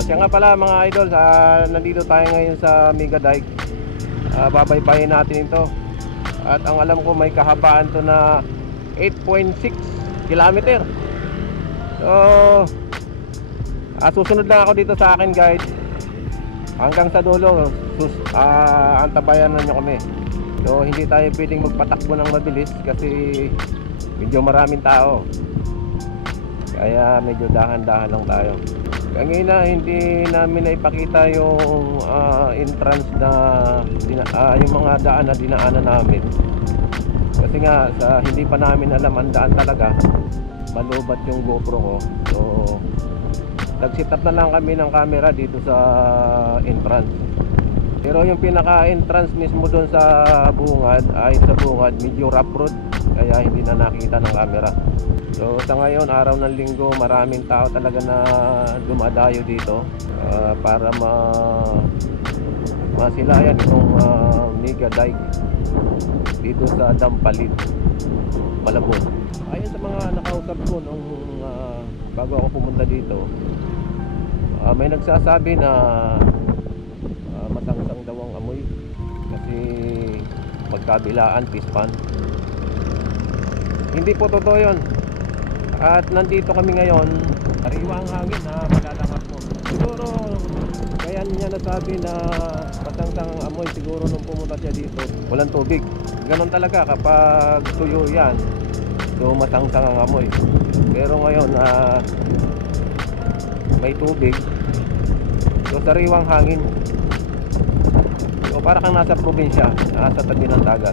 Siya nga pala mga idol, nandito tayo ngayon sa Mega Dike. Babaybayin natin ito. At ang alam ko may kahabaan to na 8.6 kilometer. So susunod lang ako dito sa akin guide hanggang sa dulo. Antabayan na nyo kami. So hindi tayo pwedeng magpatakbo ng mabilis kasi medyo maraming tao, kaya medyo dahan-dahan lang tayo. Kanina hindi namin naipakita yung entrance na yung mga daan na dinaanan namin kasi nga hindi pa namin alam ang daan talaga. Malubat yung GoPro ko, so nag-set up na lang kami ng camera dito sa entrance. Pero yung pinaka-entrance mismo doon sa bungad, medyo rough road, kaya hindi na nakita ng camera. So sa ngayon, araw ng linggo, maraming tao talaga na dumadayo dito para masilayan itong Mega Dike dito sa Dampalit, Malabon. Ayon sa mga nakausap ko nung bago ako pumunta dito, may nagsasabi na matangsang daw ang amoy kasi magkabilaan pispan. Hindi po totoo yun. At nandito kami ngayon, sariwa ang hangin na malalangat mo. Siguro kaya niya nasabi na matangsang ang amoy, siguro nung pumunta siya dito walang tubig. Ganon talaga kapag tuyo yan, so matangsang ang amoy. Pero ngayon may tubig, so sariwang hangin. So para kang nasa probinsya, nasa tabi ng dagat.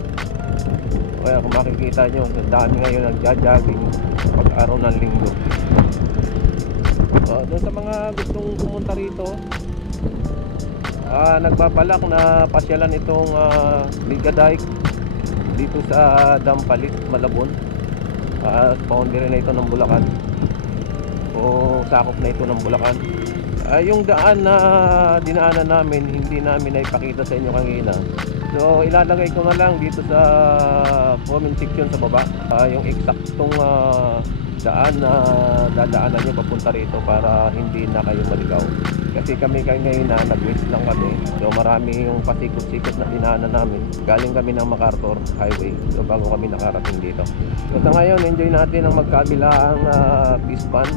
Kaya kung makikita nyo, sa dami ngayon nagja-jogging pag araw ng linggo. Doon sa mga gustong pumunta rito, nagbabalak na pasyalan itong Mega Dike dito sa Dampalit, Malabon. Boundary na ito ng Bulacan, o sakop na ito ng Bulacan. Yung daan na dinaanan namin, hindi namin naipakita sa inyo kanina. So ilalagay ko na lang dito sa comment section sa baba yung eksaktong daan na dadaanan nyo papunta rito para hindi na kayo maligaw. Kasi kami ngayon nag-west lang kami, so marami yung pasikot-sikot na dinaanan namin. Galing kami ng MacArthur Highway, so bago kami nakarating dito. So sa ngayon, enjoy natin ang magkabilaang pispan.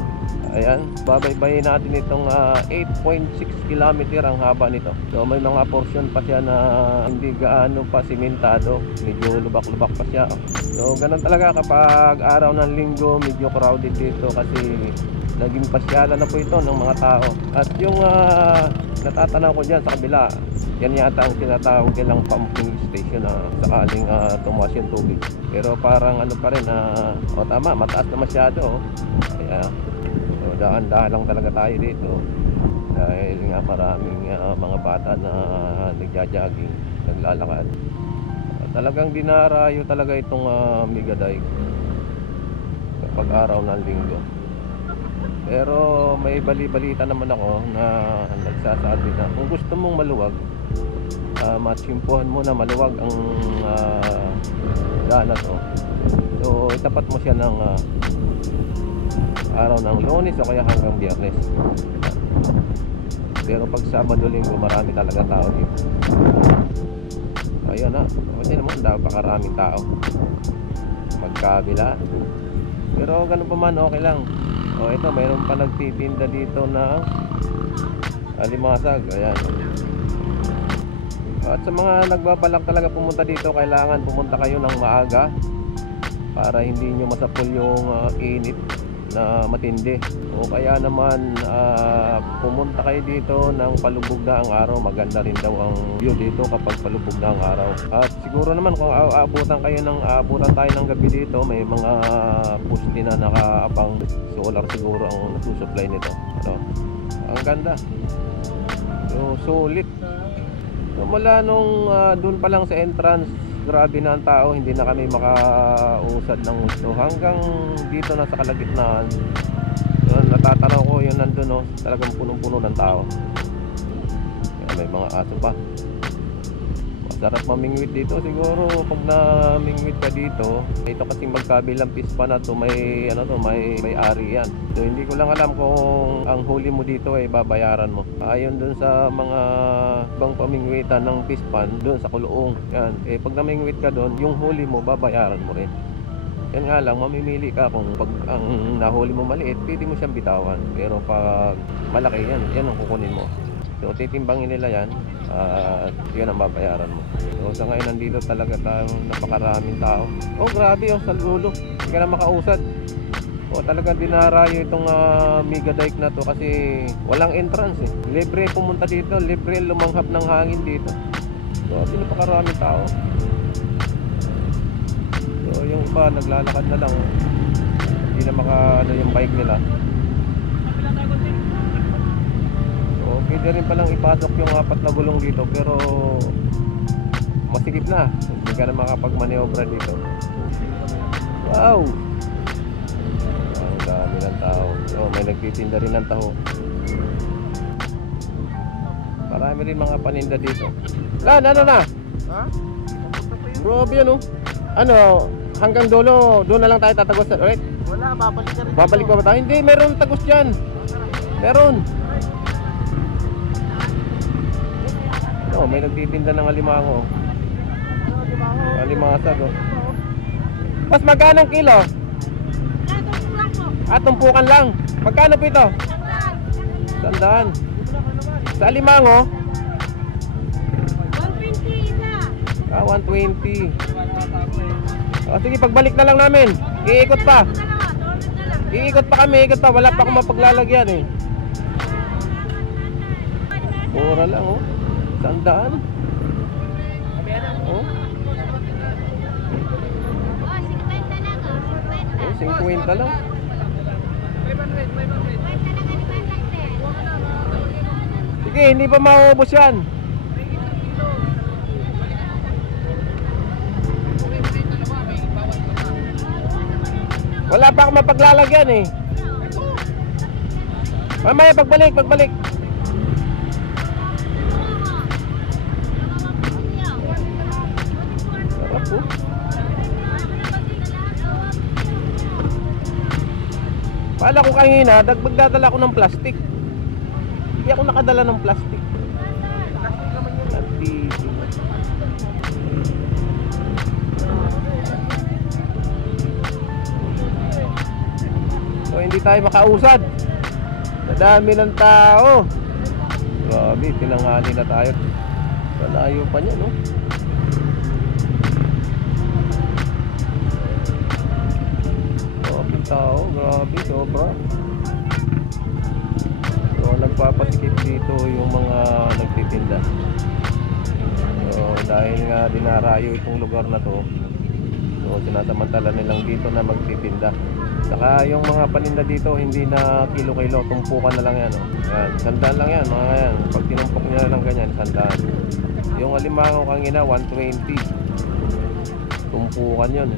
Ayan, babaybayin natin itong 8.6 kilometer ang haba nito. So may mga portion pa siya na hindi gaano pa simentado, medyo lubak-lubak pa siya. So ganun talaga kapag araw ng linggo, medyo crowded dito kasi naging pasyalan na po ito ng mga tao. At yung natatanaw ko dyan sa kabila, yan yata ang tinatawag nilang pumping station na sakaling tumaas yung tubig. Pero parang ano pa rin tama, mataas na masyado. Kaya daan-daan lang talaga tayo dito dahil nga maraming mga bata na nagja-jogging, naglalakad. Talagang dinarayo talaga itong Mega Dike kapag araw ng linggo. Pero may bali-balita naman ako na nagsasabi na kung gusto mong maluwag, matsimpuhan mo na maluwag ang daan na to. So itapat mo siya ng araw ng Lunes o kaya hanggang Biyernes. Pero pag Sabado, Linggo, marami talaga tao dito. Ayun na, kasi naman napakaraming tao magkabila. Pero ganun pa man, okay lang. Ito, mayroon pa nagtitinda dito na alimasag. Ayan. At sa mga nagbabalak talaga pumunta dito, kailangan pumunta kayo ng maaga para hindi nyo masapol yung init na matindi. O kaya naman pumunta kayo dito ng palubog na ang araw. Maganda rin daw ang view dito kapag palubog na ang araw. At siguro naman kung aabutan tayo ng gabi dito, may mga poste na nakaabang solar siguro ang nasusupply nito. Ang ganda. So sulit. So mula nung dun pa lang sa entrance, grabe na ang tao, hindi na kami makausad ng gusto hanggang dito na sa kalagitnaan. So, natatanaw ko yun nandun, talagang punong-puno ng tao. Kaya may mga aso pa, Sarap mamingwit dito siguro pag namingwit ka dito. Ito kasing magkabilang pispa na to, may ano to, may ari yan. So hindi ko lang alam kung ang huli mo dito ay babayaran mo. Ayon dun sa mga ibang pamingwitan ng pispan dun sa Kuluong. Yan. Pag namingwit ka dun, yung huli mo babayaran mo rin. Yan nga lang, mamimili ka kung pag ang nahuli mo maliit, pwede mo siyang bitawan. Pero pag malaki yan, yan ang kukunin mo. So titimbangin nila yan at yun ang babayaran mo. So sa ngayon nandito talaga tayo, napakaraming tao. Oh grabe, sa dulo, hindi ka na makausad. Talaga dinarayo itong mega dike na to kasi walang entrance eh. Libre pumunta dito, libre lumanghap ng hangin dito. So napakaraming tao. So yung iba naglalakad na lang, hindi na maka yung bike nila. Pwede rin palang ipasok yung 4 na gulong dito pero masikip na, hindi ka na makapagmaniobra dito. Wow, ang dami ng tao. May nagtitinda rin ng taho. Marami rin mga paninda dito. Ano na? Ha? Grabe ano? Ano, hanggang dulo, doon na lang tayo tatagos, right? Wala, babalik ka rin. Babalik pa ba tayo? Hindi, meron tagos dyan. Meron. May nagtitinda ng alimango. Alimasag Mas magkano kilo? Tumpukan lang. Magkano po ito? 100. Sa alimango? 120 isa. 120. Sige, pagbalik na lang namin. Iikot pa. Iikot pa kami, ikot pa. Wala pa akong mapaglalagyan eh. Mura lang 100. Oh. 50 lang. Sige, hindi pa maubos yan. Wala pa akong mapaglalagyan eh. Mamaya pagbalik. Pala ko kanina, magdadala ako ng plastic. Hindi ako nakadala ng plastic. So hindi tayo makausad. Sa dami ng tao. Grabe, tinanghali na tayo. Malayo pa niya, no? Tao, grabe, sobra. So nagpapasikip dito yung mga nagtitinda. So dahil nga dinarayo itong lugar na to, so sinasamantala nilang dito na magtitinda. Saka yung mga paninda dito hindi na kilo-kilo, tumpukan na lang yan. Yan, 100 lang yan mga yan. Pag tinumpok nila lang ganyan, 100. Yung alimango kanina 120. Tumpukan yun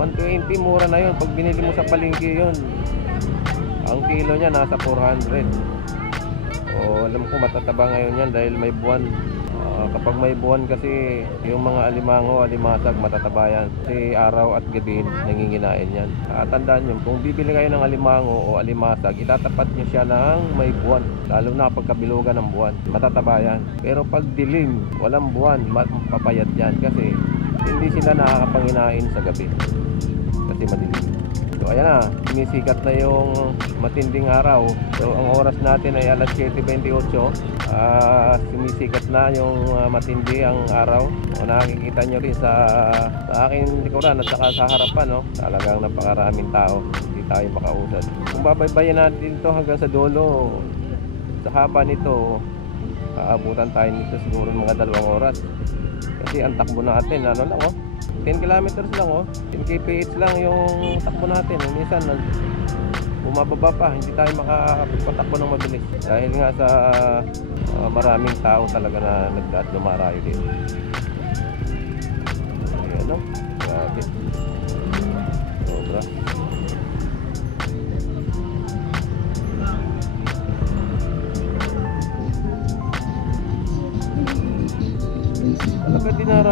120, mura na yun. Pag binili mo sa palengke yun, ang kilo niya nasa 400. Alam ko matataba ngayon yan dahil may buwan. Kapag may buwan kasi yung mga alimango, alimasag, matataba yan. Kasi araw at gabi nanginginain yan. Tandaan nyo, kung bibili kayo ng alimango o alimasag, itatapat nyo siya ng may buwan. Lalo na kapag kabilugan ng buwan, matataba yan. Pero pag dilim, walang buwan, papayat yan. Kasi hindi sila nakakapanginain sa gabi kasi madilim. So ayan na, sumisikat na yung matinding araw. So ang oras natin ay alas 7:28. Sumisikat na yung matindi ang araw. O nakikita nyo rin sa aking likuran at saka sa harapan, no? Talagang napakaraming tao. Hindi tayo makausad. Kung babaybayin natin ito hanggang sa dulo, sa haba nito, aabutan tayo nito siguro mga 2 oras. Kasi ang takbo natin, ano lang 10 kilometers lang 10 kph lang yung takbo natin. Minsan bumababa pa, hindi tayo makakapatakbo ng mabilis. Dahil nga sa maraming tao talaga na lumarayo dito. Ayan grabe. Sobra.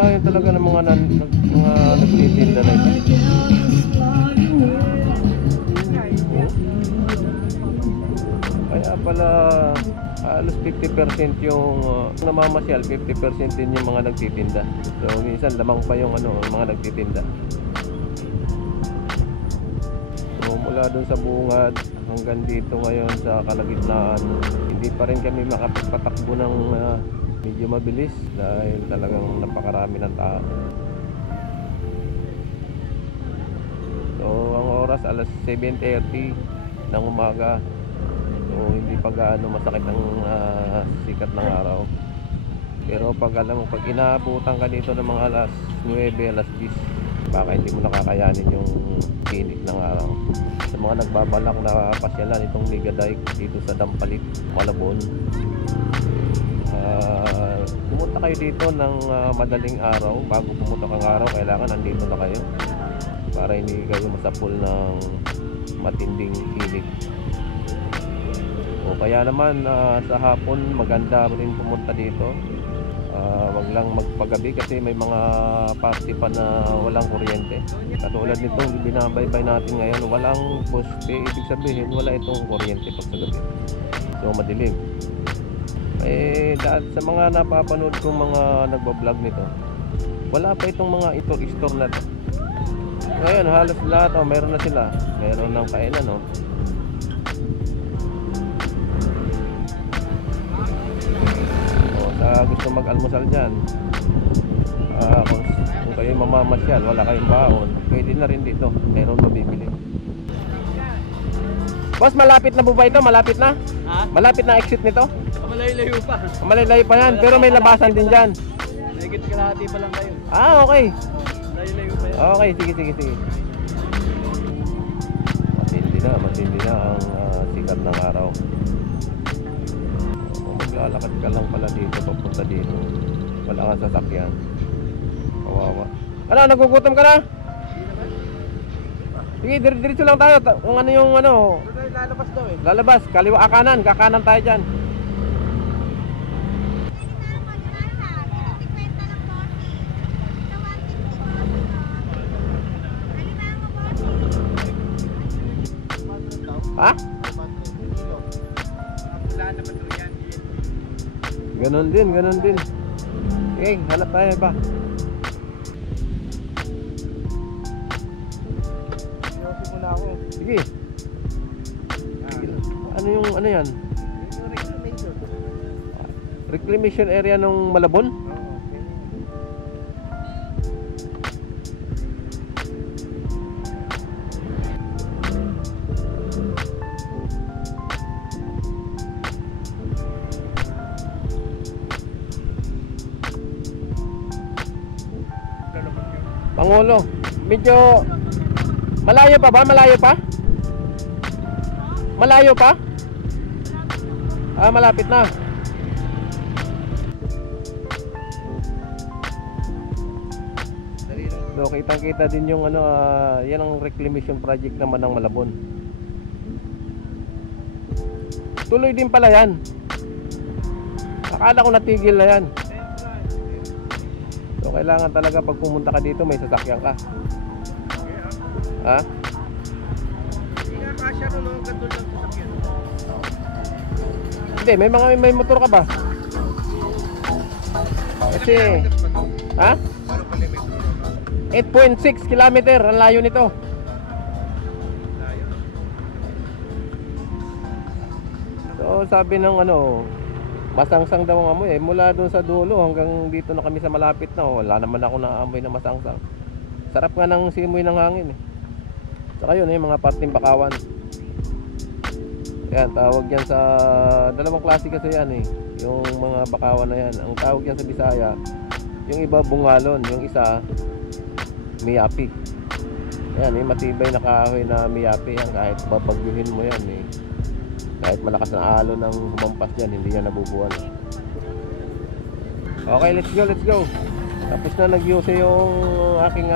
yun talaga ng mga nagtitinda na ito. Kaya pala halos 50% yung namamasyal, 50% din yung mga nagtitinda. So minsan lamang pa yung mga nagtitinda. So mula dun sa bungad hanggang dito ngayon sa kalagitnaan, hindi pa rin kami makapagpatakbo ng medyo mabilis dahil talagang napakarami ng tao. So ang oras alas 7:30 ng umaga. So hindi pa gaano masakit ang sikat ng araw. Pero pag inaabutan ka dito ng mga alas 9, alas 10, baka hindi mo nakakayanin yung init ng araw. Sa mga nagbabalak na pasyalan itong Mega Dike dito sa Dampalit, Malabon, pumunta kayo dito ng madaling araw. Bago pumutok ang araw, kailangan nandito na kayo para hindi kayo masapul ng matinding init. O kaya naman sa hapon maganda rin pumunta dito. Wag lang magpagabi kasi may mga party pa na walang kuryente. Katulad nitong binabaybay natin ngayon, walang poste. Ibig sabihin wala itong kuryente pag sa gabi. So madilim. Sa mga napapanood kong mga nagbablog nito, wala pa itong mga store na to. Ngayon halos lahat meron na sila. Meron ng kainan gusto mag-almusal dyan, kung kayo mamamasyal, wala kayong baon, pwede na rin dito, meron mabibili. Boss, malapit na po ba ito? Malapit na? Ha? Malapit na exit nito? Malayo pa. Malayo pa yan, pero may labasan din dyan. Nagigit kalahati pa lang kayo. Okay. Malayo pa yan. Okay, sige. Matindi na ang sikat ng araw. Lalakad ka lang pala dito, papunta dito. Wala kang sasakyan. Kawawa. Nagugutom ka na? Sige, diretso lang tayo. Kung ano yung lalabas daw eh. Lalabas, kaliwa kanan, kakanan tayo dyan. Ha? Ganon din. Okay, hanap tayo ba? Yosi muna ako. Sige. Ano yan? Reclamation area ng Malabon? Pangulo. Medyo malayo pa ba? Malayo pa? Malapit na. So kitang-kita din yung yan ang reclamation project naman ng Malabon. Tuloy din pala yan. Akala ko natigil na yan. So kailangan talaga pag pumunta ka dito may sasakyan ka. Ha? Hindi nga kasya rin gandun lang sasakyan. Hindi, may motor ka ba? Kasi ha? 8.6 kilometer ang layo nito. So sabi ng masangsang daw ang amoy mula doon sa dulo hanggang dito na kami sa malapit na. Wala naman ako naamoy na masangsang. Sarap nga ng simoy ng hangin Saka yun mga parting bakawan. Yan, tawag yan sa dalawang klase kasi yan yung mga bakawan na yan. Ang tawag yan sa Bisaya, yung iba bungalon, yung isa miyapi. Yan, matibay na kahoy na miyapi yan. Kahit babagyuhin mo yan kahit malakas na alon ng humampas dyan, hindi yan nabubuwan. Okay, let's go. Tapos na nag-use yung aking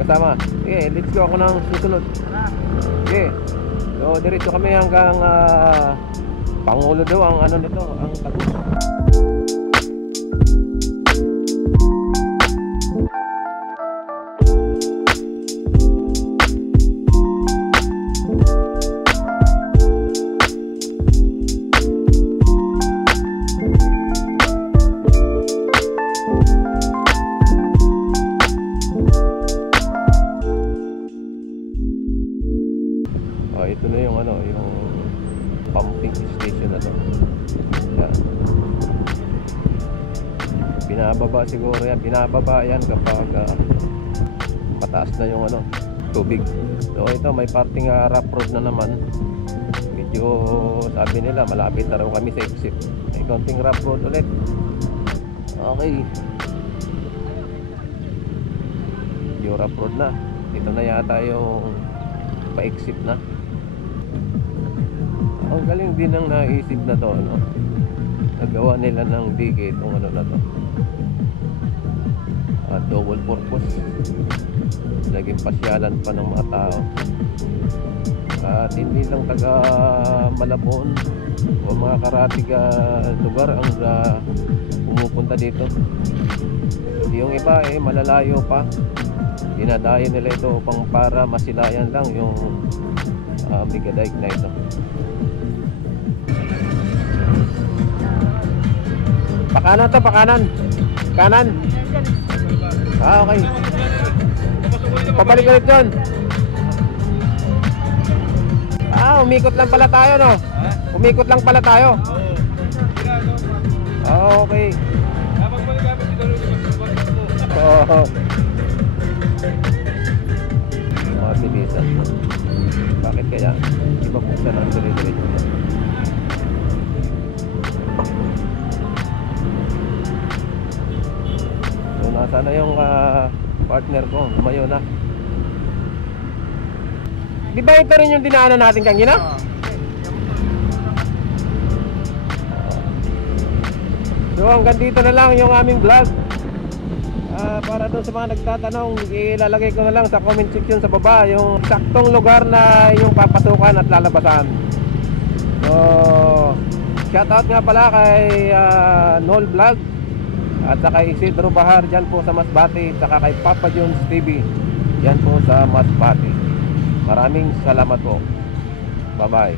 kasama. Okay, let's go. Ako nang susunod. Okay. So, diretso kami hanggang Pangulo daw ang nito, ang Tagus. pumping station na to. Yan. Binababa siguro yan, binababa yan kapag mataas na yung ano, tubig. So ito may parting rough road na naman. Medyo sabi nila malapit na raw kami sa exit. May konting rough road ulit. Okay. Yung rough road na. Ito na yata yung pa-exit na. Ang galing din ang naisip na to, no? Nagawa nila ng dike itong ano na to. Double purpose. Naging pasyalan pa ng mga tao. At hindi lang taga Malabon o mga karatig lugar ang pumupunta dito. Yung iba malalayo pa. Dinadayo nila ito upang para masilayan lang yung mega dike na ito. Pakanan to, pakanan. Kanan. Okay. Pabalik ulit yun. Umikot lang pala tayo, no? Umikot lang pala tayo. Okay. Oo. Bilisan. Bakit kaya? Di ba buksan ang dire-diretso na? So, nasa na yung partner ko? Lumayo na. Di ba ito rin yung dinaanan natin kanina? So hanggang dito na lang yung aming vlog. Para doon sa mga nagtatanong, ilalagay ko na lang sa comment section sa baba yung saktong lugar na yung papasukan at lalabasan. So shoutout nga pala kay Nol Vlog at saka kay Isidro Bahar dyan po sa Masbate, at saka kay Papa Jones TV dyan po sa Masbate. Maraming salamat po. Bye bye.